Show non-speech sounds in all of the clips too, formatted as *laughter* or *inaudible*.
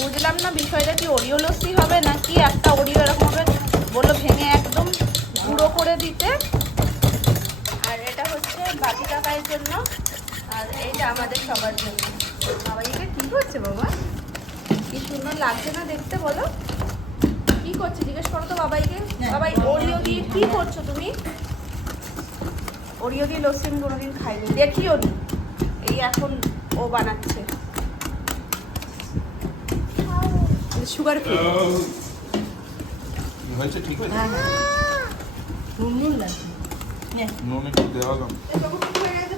বুঝলাম না বিষয়টা কি ওরিও লস্যি হবে না কি একটা ওরিও এরকম হবে? বলল ভেঙে একদম গুঁড়ো করে দিতে। আর এটা হচ্ছে বাকি টাকার জন্য। আর এইটা আমাদের সবার জন্য। বাবা এটা কি করছে বাবা? কি সুন্দর লাগছে না দেখতে বলো? কি করছে? জিজ্ঞেস করো তো বাবাইকে। বাবাই ওরিও দিয়ে কি করছ তুমি? ওরিও দিয়ে লস্যি আমি কোনোদিন খাইনি। দেখিও এই এখন ও বানাচ্ছে। Sugar free. হয়েছে ঠিক হয়েছে? হ্যাঁ হ্যাঁ। নুন নুন লাগছে নুন একটু দেওয়া দাম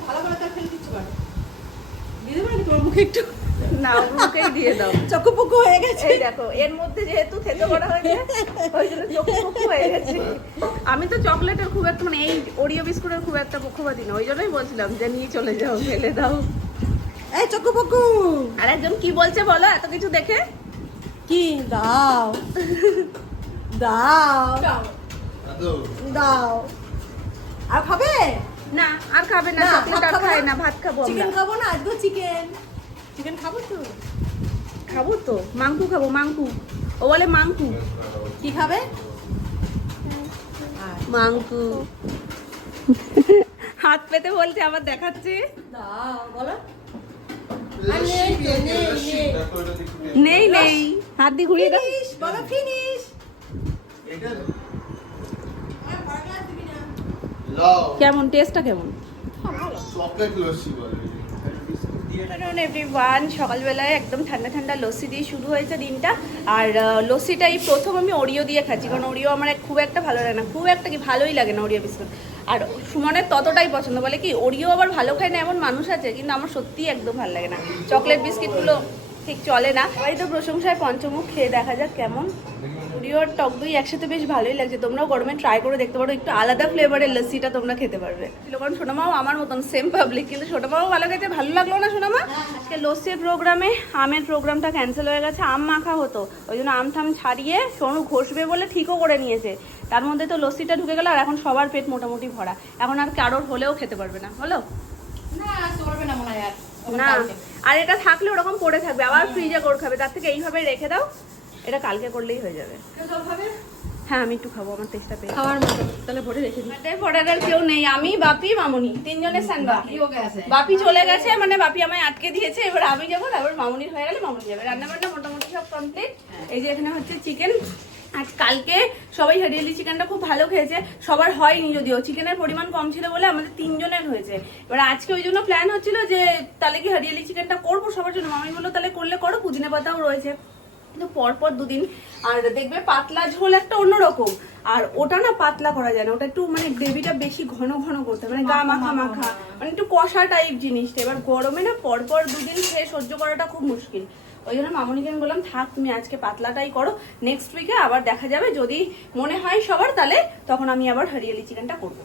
ভালো করে তার ফেলে দিচ্ছি পারে দিতে তোমার মুখে একটু? না মুখেই দিয়ে দাও। চকোপকো হয়ে গেছে। দেখো এর মধ্যে যেহেতু থেতো করা হয়েছে ওই জন্য চোখ হয়ে গেছে। আমি তো চকলেটের খুব একটা মানে এই ওরিও বিস্কুটের খুব একটা পক্ষপাতি না ওই জন্যই বলছিলাম যে নিয়ে চলে যাও ফেলে দাও। এই চকোপকো! আর একজন কি বলছে বলো এত কিছু দেখে? কি? দাও। দাও। দাও। আর খাবে? না আর খাবে না চকলেট আর খাব না? ভাত খাব চিকেন খাব না? আজকে চিকেন চিকেন খাব তো? খাব তো। মাংকু খাব মাংকু ও বলে মাংকু কি খাবে? মাংকু হাত পেতে বলছে আবার দেখাচ্ছে। দাও বলো। নেই নেই। হাত দিয়ে ঘুরিয়ে দাও। ফিনিশ বলো ফিনিশ কেমন? টেস্টটা কেমন? এভরিওয়ান সকালবেলায় একদম ঠান্ডা ঠান্ডা লস্যি দিয়ে শুরু হয়েছে দিনটা। আর লস্যিটা এই প্রথম আমি ওরিও দিয়ে খাচ্ছি। কারণ ওরিও আমার খুব একটা ভালো লাগে না। খুব একটা কি ভালোই লাগে না ওরিও বিস্কুট আর সুমনের ততটাই পছন্দ। বলে কি ওরিও আবার ভালো খায় না এমন মানুষ আছে কিন্তু আমার সত্যিই একদম ভালো লাগে না। চকলেট বিস্কিটগুলো ঠিক চলে না। এই তো প্রশংসায় পঞ্চমুখ খেয়ে দেখা যাক কেমন। আর টক দই একসাথে বেশ ভালোই লাগছে। তোমরাও গরমে ট্রাই করে দেখতে পারো একটু আলাদা ফ্লেভারের লস্যিটা তোমরা খেতে পারবে। ছিল কারণ সোনামাও আমার মতন সেম পাবলিক কিন্তু সোনামাও ভালো খেতে ভালো লাগল না সোনামা? আজকে লস্যির প্রোগ্রামে আমের প্রোগ্রামটা ক্যান্সেল হয়ে গেছে আম মাখা হতো। ওই জন্য আম থাম ছাড়িয়ে সোনু ঘষবে বলে ঠিকও করে নিয়েছে। তার মধ্যে তো লস্যিটা ঢুকে গেল আর এখন সবার পেট মোটামুটি ভরা। এখন আর কারোর হলেও খেতে পারবে না। হলো? না চলবে না মনে হয় না। আর এটা থাকলে ওরকম পড়ে থাকবে আবার ফ্রিজে করে খাবে তার থেকে এইভাবে রেখে দাও এটা কালকে করলেই হয়ে যাবে। হ্যাঁ আমি একটু খাব আমার টেস্টটা পেয়ে খাওয়ার মতো তাহলে ভরে রেখে দিই। পড়ার আর কেউ নেই আমি বাপি মামুনি তিনজনের বাকি ওকে আছে। বাপি চলে গেছে মানে বাপি আমায় আটকে দিয়েছে এবার আমি যাব তারপর মামুনির হয়ে গেলে মামুনি যাবে। রান্না বান্না মোটামুটি সব কমপ্লিট এই যে এখানে হচ্ছে চিকেন আজ কালকে সবাই হরিয়ালি চিকেনটা খুব ভালো খেয়েছে। সবার হয়নি যদিও চিকেনের পরিমাণ কম ছিল বলে আমাদের তিনজনের হয়েছে। এবার আজকে ওই জন্য প্ল্যান হচ্ছিল যে তাহলে কি হরিয়ালি চিকেনটা করব সবার জন্য? মামি বলল তাহলে করলে করো পুদিনা পাতাও রয়েছে। কিন্তু পরপর দুদিন আর দেখবে পাতলা ঝোল একটা অন্যরকম। আর ওটা না পাতলা করা যায় না ওটা একটু মানে গ্রেভিটা বেশি ঘন ঘন করতে মানে গা মাখা মাখা মানে একটু কষা টাইপ জিনিসটা। এবার গরমে না পরপর দুদিন খেয়ে সহ্য করাটা খুব মুশকিল। ওই জন্য মামনিকে আমি বললাম থাক তুমি আজকে পাতলাটাই করো নেক্সট উইকে আবার দেখা যাবে। যদি মনে হয় সবার তাহলে তখন আমি আবার হরিয়ালি চিকেনটা করব।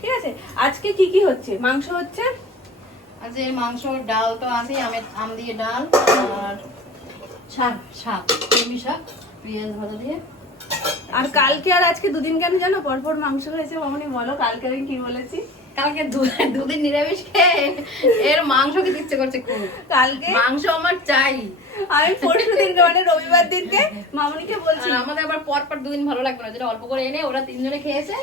ঠিক আছে? আজকে কি কি হচ্ছে? মাংস হচ্ছে? আজকে মাংস ডাল তো আছেই আমের আম দিয়ে ডাল আর শাক শাক কলমি শাক পেঁয়াজ ভাজা দিয়ে। আর কালকে আর আজকে দুদিন কেন জানো পরপর মাংস হয়েছে মামনি বলো কালকে আমি কি বলেছি? কালকে দুদিন নিরামিষ খেয়ে এর মাংস খেতে ইচ্ছে করছে খুব। কালকে? মাংস আমার চাই। আমি পরশু দিনকে মানে রবিবার দিনকে মামনিকে বলছি। আমাদের আবার পর পর দুদিন ভালো লাগবে না যেটা অল্প করে এনে ওরা তিনজনে খেয়েছে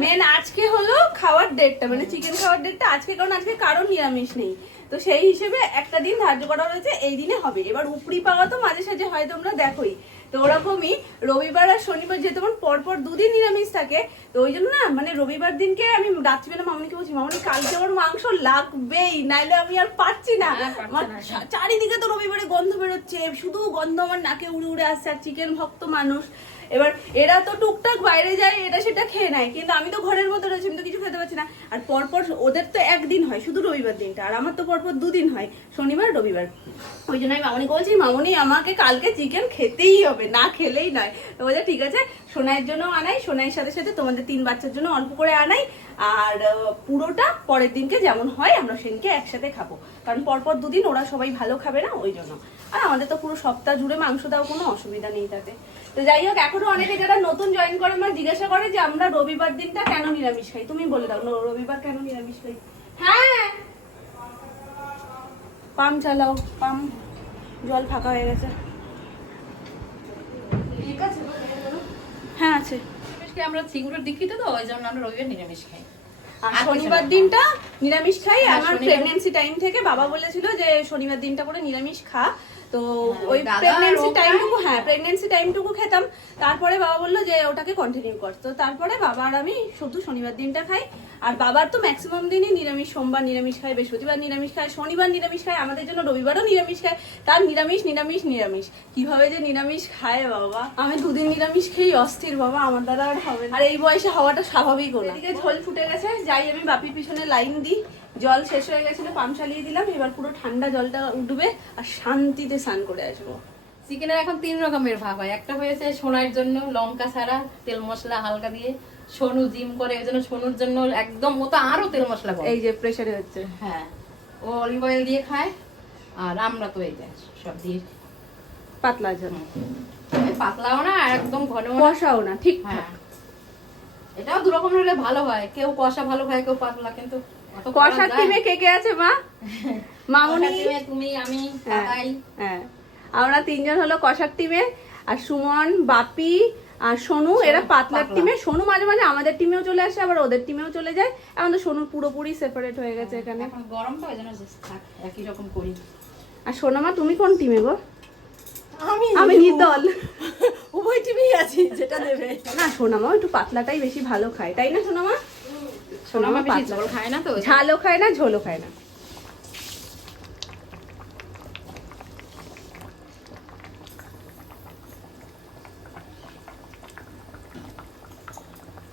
মেন আজকে হলো খাওয়ার ডেটটা মানে চিকেন খাওয়ার ডেটটা আজকে কারণ আজকে কারও নিরামিষ নেই। তো সেই হিসেবে একটা দিন ধার্য করা হয়েছে এই দিনে হবে। এবার উপরি পাওয়া তো মাঝে সাঝে হয় তোমরা দেখোই। তো ওরকমই রবিবার আর শনিবার যেহেতু আমার পরপর দুদিন নিরামিষ থাকে তো ওই জন্য না মানে রবিবার দিনকে আমি রাত্রিবেলা মামনিকে বলছি মামনি কালকে আমার মাংস লাগবেই নাইলে আমি আর পারছি না। হ্যাঁ, আমার চারিদিকে তো রবিবারে গন্ধ বেরোচ্ছে শুধু গন্ধ আমার নাকে উড়ে উড়ে আসছে আর চিকেন ভক্ত মানুষ। এবার এরা তো টুকটাক বাইরে যায় এটা সেটা খেয়ে নেয়। কিন্তু আমি তো ঘরের মধ্যে রয়েছি, আমি তো কিছু খেতে পারছি না। আর পরপর ওদের তো একদিন হয়, শুধু রবিবার দিনটা। আর আমার তো পরপর দুদিন হয়, শনিবার, রবিবার। ওই জন্য আমি মামনি বলছি, মামনি আমাকে কালকে চিকেন খেতেই হবে, না খেলেই নয়। বলছে, ঠিক আছে সোনাইয়ের জন্য আনাই, সোনাইয়ের সাথে সাথে তোমাদের তিন বাচ্চার জন্য অল্প করে আনাই, আর পুরোটা পরের দিনকে যেমন হয় আমরা সেদিনকে একসাথে খাব। কারণ পরপর দুদিন ওরা সবাই ভালো খাবে না, ওই জন্য। আর আমাদের তো পুরো সপ্তাহ জুড়ে মাংস দেওয়া কোনো অসুবিধা নেই তাতে। তো যাই হোক, এখনও অনেকে যারা নতুন জয়েন করে আমার জিজ্ঞাসা করে যে আমরা রবিবার দিনটা কেন নিরামিষ খাই। তুমি বলে দাও রবিবার কেন নিরামিষ খাই? হ্যাঁ! পাম্প চালাও পাম্প জল ফাঁকা হয়ে গেছে। ঠিক আছে। হ্যাঁ আছে। আমরা সিঙ্গুরের দীক্ষিত তো ওই জন্য আমরা রবিবার নিরামিষ খাই। শনিবার দিনটা নিরামিষ খাই হ্যাঁ, আমার প্রেগনেন্সি টাইম থেকে বাবা বলেছিল যে শনিবার দিনটা করে নিরামিষ খা। তো হ্যাঁ, ওই প্রেগনেন্সি রোগা- টাইমটুকু হ্যাঁ প্রেগনেন্সি টাইমটুকু খেতাম। তারপরে বাবা বলল যে ওটাকে কন্টিনিউ কর। তো তারপরে বাবা আর আমি শুধু শনিবার দিনটা খাই। আর বাবার তো ম্যাক্সিমাম দিনই নিরামিষ সোমবার নিরামিষ খায় বৃহস্পতিবার নিরামিষ খায় শনিবার নিরামিষ খায় আমাদের জন্য রবিবারও নিরামিষ খায়। তার নিরামিষ নিরামিষ নিরামিষ। কীভাবে যে নিরামিষ খায় বাবা? আমি দুদিন নিরামিষ খেয়ে অস্থির বাবা আমার দ্বারা আর হবে আর এই বয়সে হওয়াটা স্বাভাবিক না। এদিকে ঝোল ফুটে গেছে যাই আমি বাপির পিছনে লাইন দিই। জল শেষ হয়ে গেছিল পাম্প চালিয়ে দিলাম এবার পুরো ঠান্ডা জলটা উঠবে আর শান্তিতে স্নান করে আসব। চিকেনের এখন তিন রকমের ভাগ হয়। একটা হয়েছে সোনার জন্য লঙ্কা ছাড়া তেল মশলা হালকা দিয়ে সোনু জিম করে ওই জন্য সোনুর জন্য একদম ও তো আরও তেল মশলা এই যে প্রেসারে হচ্ছে। হ্যাঁ ও অলিভ অয়েল দিয়ে খায় আর আমরা তো এই যে সব দিয়ে পাতলা এই পাতলাও না আর একদম ঘন। কষাও না ঠিক। হ্যাঁ। এটাও দু রকমের হলে ভালো হয়। কেউ কষা ভালো খায় কেউ পাতলা কিন্তু কষার টিমে কে কে আছে মা? *laughs* মামুনি? তুমি আমি হ্যাঁ, হ্যাঁ। আমরা তিনজন হলো কষার টিমে আর সুমন বাপি আর সোনু এরা পাতলার টিমে সোনু মাঝে মাঝে আমাদের টিমেও চলে আসে আবার ওদের টিমেও চলে যায়। এখন তো সোনু পুরোপুরি সেপারেট হয়ে গেছে এখানে। এখন গরম তো একই রকম করি। আর সোনামা তুমি কোন টিমে গো? আমি আমি নির্দল উভয় টিমেই আছি যেটা দেবে। না সোনামা একটু পাতলাটাই বেশি ভালো খায় তাই না সোনামা সোনামা পাতলা। খায় না তো ঝালও খায় না ঝোলও খায় না।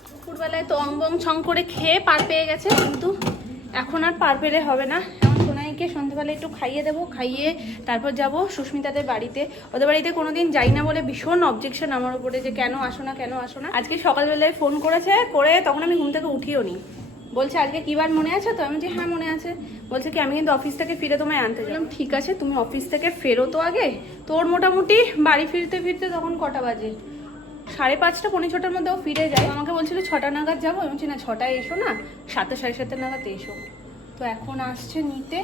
দুপুরবেলায় তো অঙ্গং ছং করে খেয়ে পার পেয়ে গেছে কিন্তু এখন আর পার পেলে হবে না। এখন সোনাইকে সন্ধ্যেবেলা একটু খাইয়ে দেবো খাইয়ে তারপর যাব সুস্মিতাদের বাড়িতে। ওদের বাড়িতে কোনোদিন যাই না বলে ভীষণ অবজেকশন আমার উপরে যে কেন আসো না কেন আসো না। আজকে সকালবেলায় ফোন করেছে করে তখন আমি ঘুম থেকে উঠিও নি। বলছে, আজকে কি বার মনে আছে তো? আমি যে হ্যাঁ মনে আছে। বলছে কি, আমি কিন্তু অফিস থেকে ফিরে তোমায় আনতে বললাম ঠিক আছে, তুমি অফিস থেকে ফেরো তো আগে। তোর মোটামুটি বাড়ি ফিরতে ফিরতে তখন কটা বাজে? সাড়ে পাঁচটা, পৌনে ছটার মধ্যে ও ফিরে যায় আমাকে বলছিল, ছটা নাগাদ যাব? আমি বলছি, না, ছটায় এসো না, সাতটা, সাড়ে সাতটা নাগাদ এসো। তো এখন আসছে নিতে।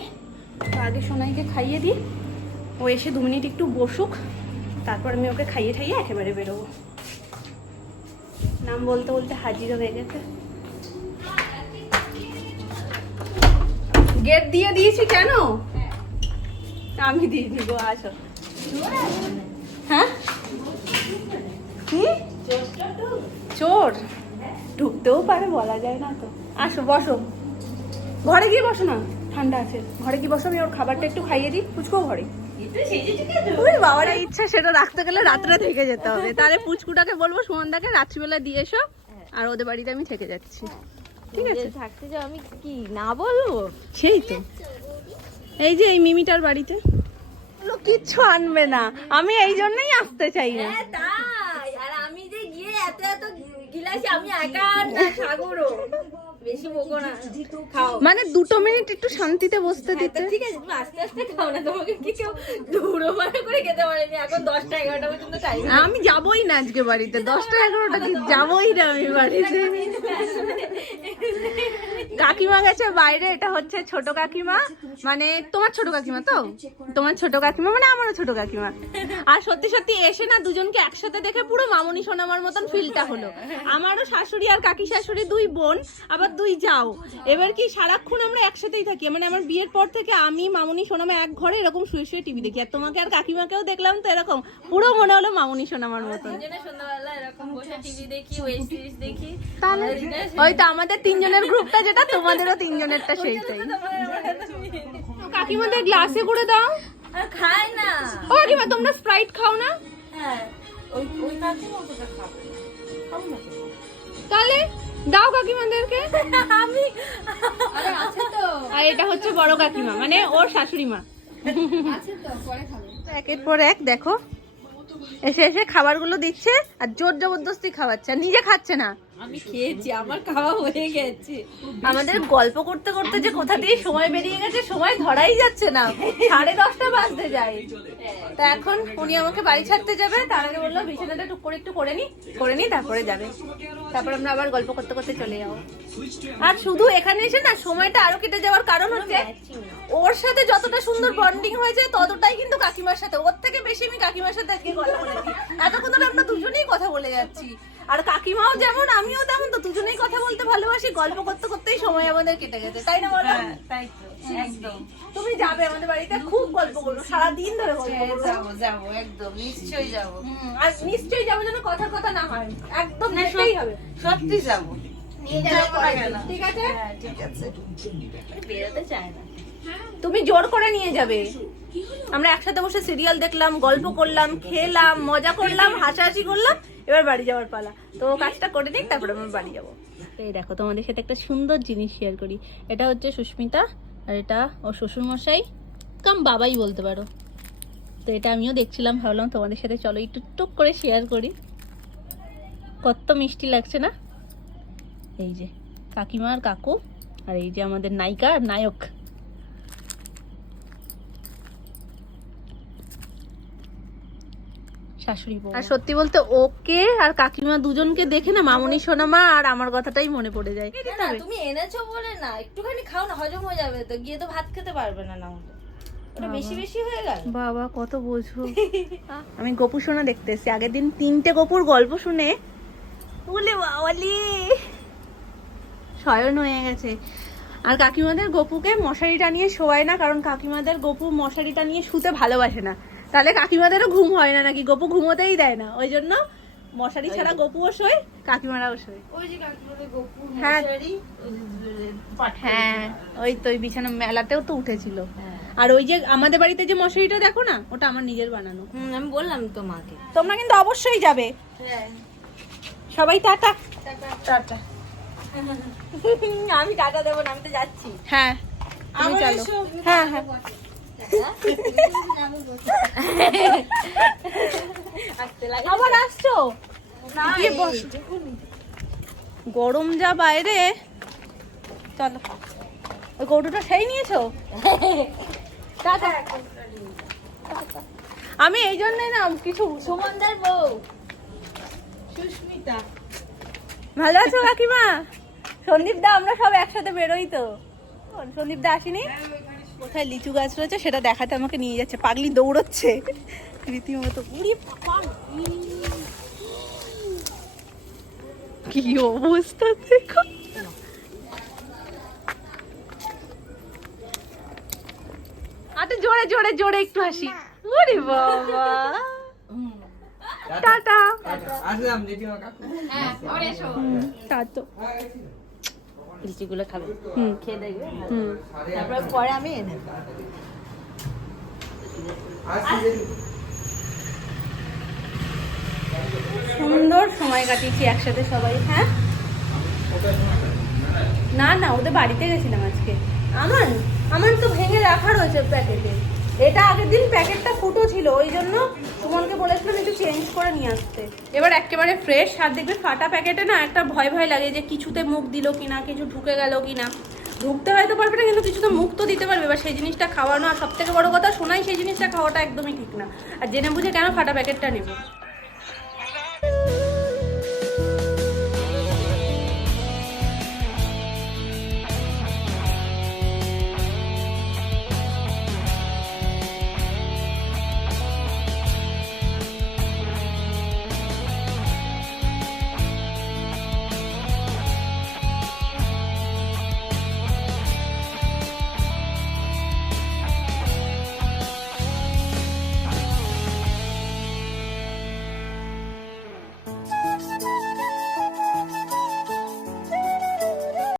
তো আগে সোনাইকে খাইয়ে দিই। ও এসে দু মিনিট একটু বসুক। তারপর আমি ওকে খাইয়ে ঠাইয়ে একেবারে বেরোবো। নাম বলতে বলতে হাজির হয়ে গেছে। গেট দিয়ে দিয়েছি কেন? আমি দিয়ে দিব আসো। হ্যাঁ? চোর? ঢুকতেও পারে বলা যায় না তো। আসো বসো। ঘরে গিয়ে বসো না ঠান্ডা আছে। ঘরে গিয়ে বসো আমি ওর খাবারটা একটু খাইয়ে দিই পুচকো ঘরে। বাবার ইচ্ছা সেটা রাখতে গেলে রাত্রে থেকে যেতে হবে। তাহলে পুচকুটাকে বলব সুমনদাকে রাত্রিবেলা দিয়ে এসো আর ওদের বাড়িতে আমি থেকে যাচ্ছি। ঠিক আছে। থাকতে যাও আমি কি না বলব? সেই তো। এই যে এই মিমিটার বাড়িতে। কিচ্ছু আনবে না। আমি এই জন্যই আসতে চাই না। তাই। আর আমি যে গিয়ে এত এত গিলাসি আমি একা সাগরও। বেশি বকো না। খাও। মানে দুটো মিনিট একটু শান্তিতে বসতে হ্যাঁ, দিতে। ঠিক আছে তুমি আস্তে আস্তে খাও না তোমাকে কি কেউ দূরও মানে করে খেতে পারেনি। এখন দশটা এগারোটা পর্যন্ত টাইম আমি যাবই না আজকে বাড়িতে দশটা এগারোটা দিন যাবই না আমি বাড়িতে। কাকিমা গেছে বাইরে এটা হচ্ছে ছোট কাকিমা। মানে তোমার ছোট কাকিমা তো? তোমার ছোট কাকিমা মানে আমারও ছোট কাকিমা। আর সত্যি সত্যি এসে না দুজনকে একসাথে দেখে পুরো মামনি সোনামার মতন ফিলটা হলো। আমারও শাশুড়ি আর কাকি শাশুড়ি দুই বোন আবার দুই যাও। এবার কি সারাক্ষণ আমরা একসাথেই থাকি? মানে আমার বিয়ের পর থেকে আমি মামনি সোনামা এক ঘরে এরকম শুয়ে শুয়ে টিভি দেখি। আর তোমাকে আর কাকিমাকেও দেখলাম তো এরকম। পুরো মনে হলো মামনি সোনামার মতন। সন্ধ্যাবেলা এরকম বসে টিভি দেখি ওয়েব সিরিজ দেখি। ওই তো আমাদের তিনজনের গ্রুপটা যেটা তোমাদেরও তিনজনেরটা সেইটাই কাকিমাদের গ্লাসে করে দাও। আর খায় না। ও কাকিমা তোমরা স্প্রাইট খাও না? হ্যাঁ। ওই ওই কাকিমা খাবে। খাব না কেন? তাহলে দাও কাকিমাদেরকে। আমি। আরে আছে তো। আর এটা হচ্ছে বড় কাকিমা মানে ওর শাশুড়ি মা। আছে তো পরে খাবে। একের পর এক দেখো। এসে এসে খাবারগুলো দিচ্ছে আর জোর জবরদস্তি খাওয়াচ্ছে আর নিজে খাচ্ছে না। আমি খেয়েছি আমার খাওয়া হয়ে গেছে। আমাদের গল্প করতে করতে যে কোথা দিয়ে সময় বেরিয়ে গেছে সময় ধরাই যাচ্ছে না। সাড়ে দশটা বাজতে যায়। তা এখন উনি আমাকে বাড়ি ছাড়তে যাবে তার আগে বলল বিছানাটা টুক করে একটু করে নি করে নি তারপরে যাবে। তারপর আমরা আবার গল্প করতে করতে চলে যাব। আর শুধু এখানে এসে না সময়টা আরও কেটে যাওয়ার কারণ হচ্ছে ওর সাথে যতটা সুন্দর বন্ডিং হয়েছে ততটাই কিন্তু কাকিমার সাথে। ওর থেকে বেশি আমি কাকিমার সাথে আজকে কথা বলেছি। এতক্ষণ ধরে আমরা দুজনেই কথা বলে যাচ্ছি। আর কাকিমাও যেমন আমিও তেমন তো দুজনেই কথা বলতে ভালোবাসি গল্প করতে করতেই সময় আমাদের কেটে গেছে। তাই না বলো? তাই একদম। তুমি যাবে আমাদের বাড়িতে খুব গল্প করব সারাদিন ধরে গল্প করব। যাব যাব একদম নিশ্চয়ই যাব। আর নিশ্চয়ই যাব যেন কথার কথা না হয়। একদম যেতেই হবে। সত্যি যাব। ঠিক আছে? হ্যাঁ ঠিক আছে। বেরোতে চায় না। তুমি জোর করে নিয়ে যাবে। আমরা একসাথে বসে সিরিয়াল দেখলাম গল্প করলাম খেলাম মজা করলাম হাসাহাসি করলাম এবার বাড়ি যাওয়ার পালা। তো কাজটা করে দিক তারপরে আমরা বাড়ি যাব। এই দেখো তোমাদের সাথে একটা সুন্দর জিনিস শেয়ার করি। এটা হচ্ছে সুস্মিতা আর এটা ও শ্বশুরমশাই। কাম বাবাই বলতে পারো। তো এটা আমিও দেখছিলাম ভাবলাম তোমাদের সাথে চলো একটু টুক করে শেয়ার করি। কত মিষ্টি লাগছে না? এই যে কাকিমা আর কাকু আর এই যে আমাদের নায়িকা আর নায়ক। শাশুড়ি আর সত্যি বলতে ওকে আর কাকিমা দুজনকে দেখে না মামনি সোনামা আর আমার কথাটাই মনে পড়ে যায়। না, তুমি এনেছো বলে না একটুখানি খাও না হজম হয়ে যাবে তো গিয়ে তো ভাত খেতে পারবে না না ওটা বেশি বেশি হয়ে গেল। বাবা কত বোঝো। *laughs* আমি গপু সোনা দেখতে এসেছি। আগের দিন তিনটে গপুর গল্প শুনে বলে বাওয়ালি শয়ন হয়ে গেছে। আর কাকিমাদের গপুকে মশারি টানিয়ে শোয়ায় না কারণ কাকিমাদের গপু মশারি টানিয়ে শুতে ভালোবাসে না। তাহলে কাকিমাদেরও ঘুম হয় না নাকি? গপু ঘুমোতেই দেয় না। ওই জন্য মশারি ছাড়া গপুও শোয় কাকিমারাও শোয়। হ্যাঁ। হ্যাঁ ওই তো ওই বিছানা মেলাতেও তো উঠেছিল। আর ওই যে আমাদের বাড়িতে যে মশারিটা দেখো না ওটা আমার নিজের বানানো। আমি বললাম তো মাকে। তোমরা কিন্তু অবশ্যই যাবে। সবাই টাটা। টাটা। *laughs* আমি টাকা দেবো না আমি তো যাচ্ছি। হ্যাঁ তুমি চলো। হ্যাঁ হ্যাঁ। *laughs* আবার আসছো? গরম যা বাইরে। চলো। ওই কৌটোটা সেই নিয়েছো? *laughs* আমি এই জন্যই না কিছু সুমনদার বউ। সুস্মিতা। ভালো আছো কাকিমা? সন্দীপ দা আমরা সব একসাথে বেরোই তো। সন্দীপ দা আসেনি? কোথায় লিচু গাছ রয়েছে সেটা দেখাতে আমাকে নিয়ে যাচ্ছে পাগলি দৌড়চ্ছে। রীতিমতো। কি অবস্থা দেখো। আচ্ছা জোরে জোরে জোরে একটু হাসি। ওরে বাবা। টাটা। আসলাম কাকু। হ্যাঁ এসো। টাটো লিচিগুলো খাবে। হুম। খেয়ে দেখবে। হুম। তারপরে পরে আমি এনে সুন্দর সময় কাটিয়েছি একসাথে সবাই হ্যাঁ? না না ওদের বাড়িতে গেছিলাম আজকে। আমার আমার তো ভেঙে রাখা রয়েছে প্যাকেটে। এটা আগের দিন প্যাকেটটা ফুটো ছিল, ওই জন্য সুমনকে বলেছিলাম একটু চেঞ্জ করে নিয়ে আসতে। এবার একেবারে ফ্রেশ আর দেখবে ফাটা প্যাকেটে না একটা ভয় ভয় লাগে যে কিছুতে মুখ দিল কিনা, কিছু ঢুকে গেল কিনা। ঢুকতে হয়তো পারবে না, কিন্তু কিছুতে মুখ তো দিতে পারবে, এবার সেই জিনিসটা খাওয়ানো, আর সব থেকে বড় কথা শোনাই সেই জিনিসটা খাওয়াটা একদমই ঠিক না। আর জেনে বুঝে কেন ফাটা প্যাকেটটা নেব?